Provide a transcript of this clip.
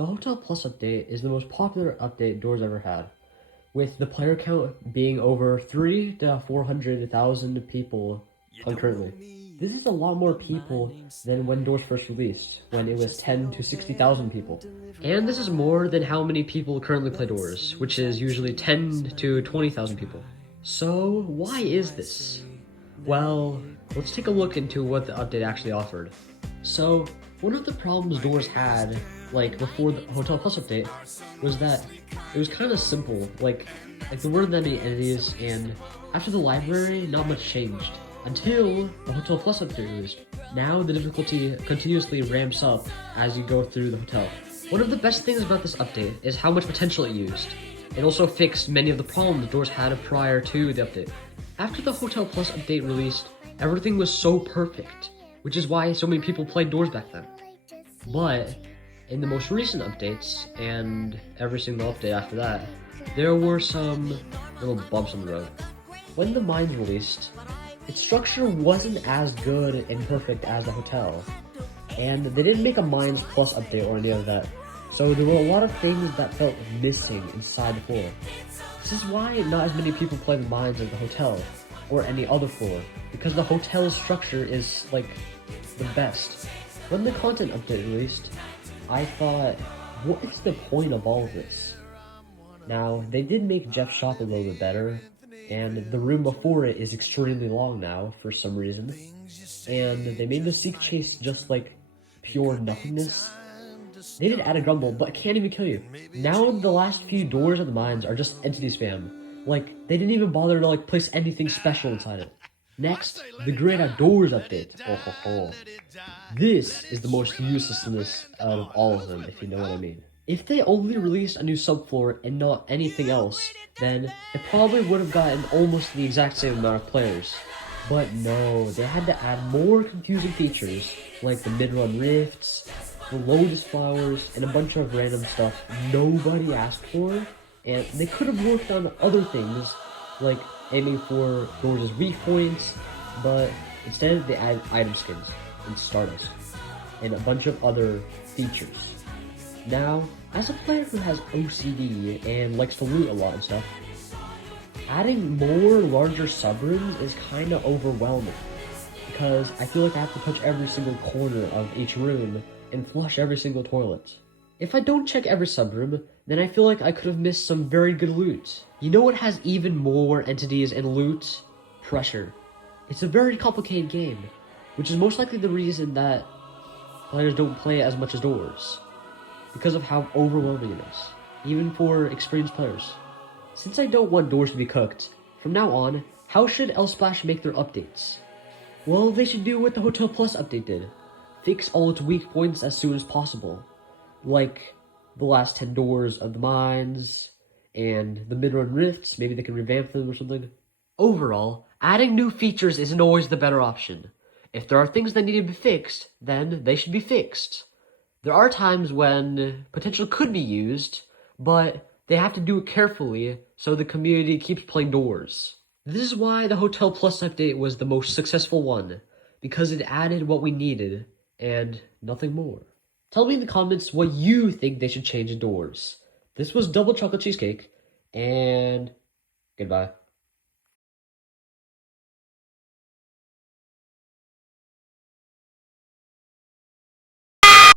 The Hotel Plus update is the most popular update Doors ever had, with the player count being over 3 to 400,000 people concurrently. This is a lot more people than when Doors first released, when it was 10 to 60,000 people. And this is more than how many people currently play Doors, which is usually 10 to 20,000 people. So why is this? Well, let's take a look into what the update actually offered. So, one of the problems Doors had, like before the Hotel Plus update, was that it was kind of simple. Like there weren't that many entities, and after the library, not much changed until the Hotel Plus update released. Now the difficulty continuously ramps up as you go through the hotel. One of the best things about this update is how much potential it used. It also fixed many of the problems Doors had prior to the update. After the Hotel Plus update released, everything was so perfect, which is why so many people played Doors back then. But in the most recent updates, and every single update after that, there were some little bumps on the road. When the Mines released, its structure wasn't as good and perfect as the hotel, and they didn't make a Mines Plus update or any of that, so there were a lot of things that felt missing inside the floor. This is why not as many people play the Mines as the hotel, or any other floor, because the hotel's structure is, like, the best. When the content update released, I thought, what is the point of all of this? Now, they did make Jeff's shop a little bit better, and the room before it is extremely long now, for some reason, and they made the Seek Chase just, like, pure nothingness. They did add a grumble, but it can't even kill you. Now the last few doors of the mines are just entity spam. Like, they didn't even bother to, like, place anything special inside it. Next, the Great Outdoors update. Oh ho ho. This is the most uselessness out of all of them, if you know what I mean. If they only released a new subfloor and not anything else, then it probably would have gotten almost the exact same amount of players. But no, they had to add more confusing features, like the mid-run rifts, the lotus flowers, and a bunch of random stuff nobody asked for, and they could have worked on other things, like aiming for Doors' weak points, but instead they added item skins and Stardust, and a bunch of other features. Now, as a player who has OCD and likes to loot a lot and stuff, adding more larger subrooms is kinda overwhelming, because I feel like I have to touch every single corner of each room and flush every single toilet. If I don't check every subroom, then I feel like I could have missed some very good loot. You know what has even more entities and loot? Pressure. It's a very complicated game, which is most likely the reason that players don't play it as much as Doors, because of how overwhelming it is, even for experienced players. Since I don't want Doors to be cooked, from now on, how should Elsplash make their updates? Well, they should do what the Hotel Plus update did. Fix all its weak points as soon as possible. Like the last 10 doors of the mines, and the mid-run rifts, maybe they can revamp them or something. Overall, adding new features isn't always the better option. If there are things that need to be fixed, then they should be fixed. There are times when potential could be used, but they have to do it carefully so the community keeps playing Doors. This is why the Hotel Plus update was the most successful one, because it added what we needed, and nothing more. Tell me in the comments what you think they should change in Doors. This was Double Chocolate Cheesecake, and goodbye.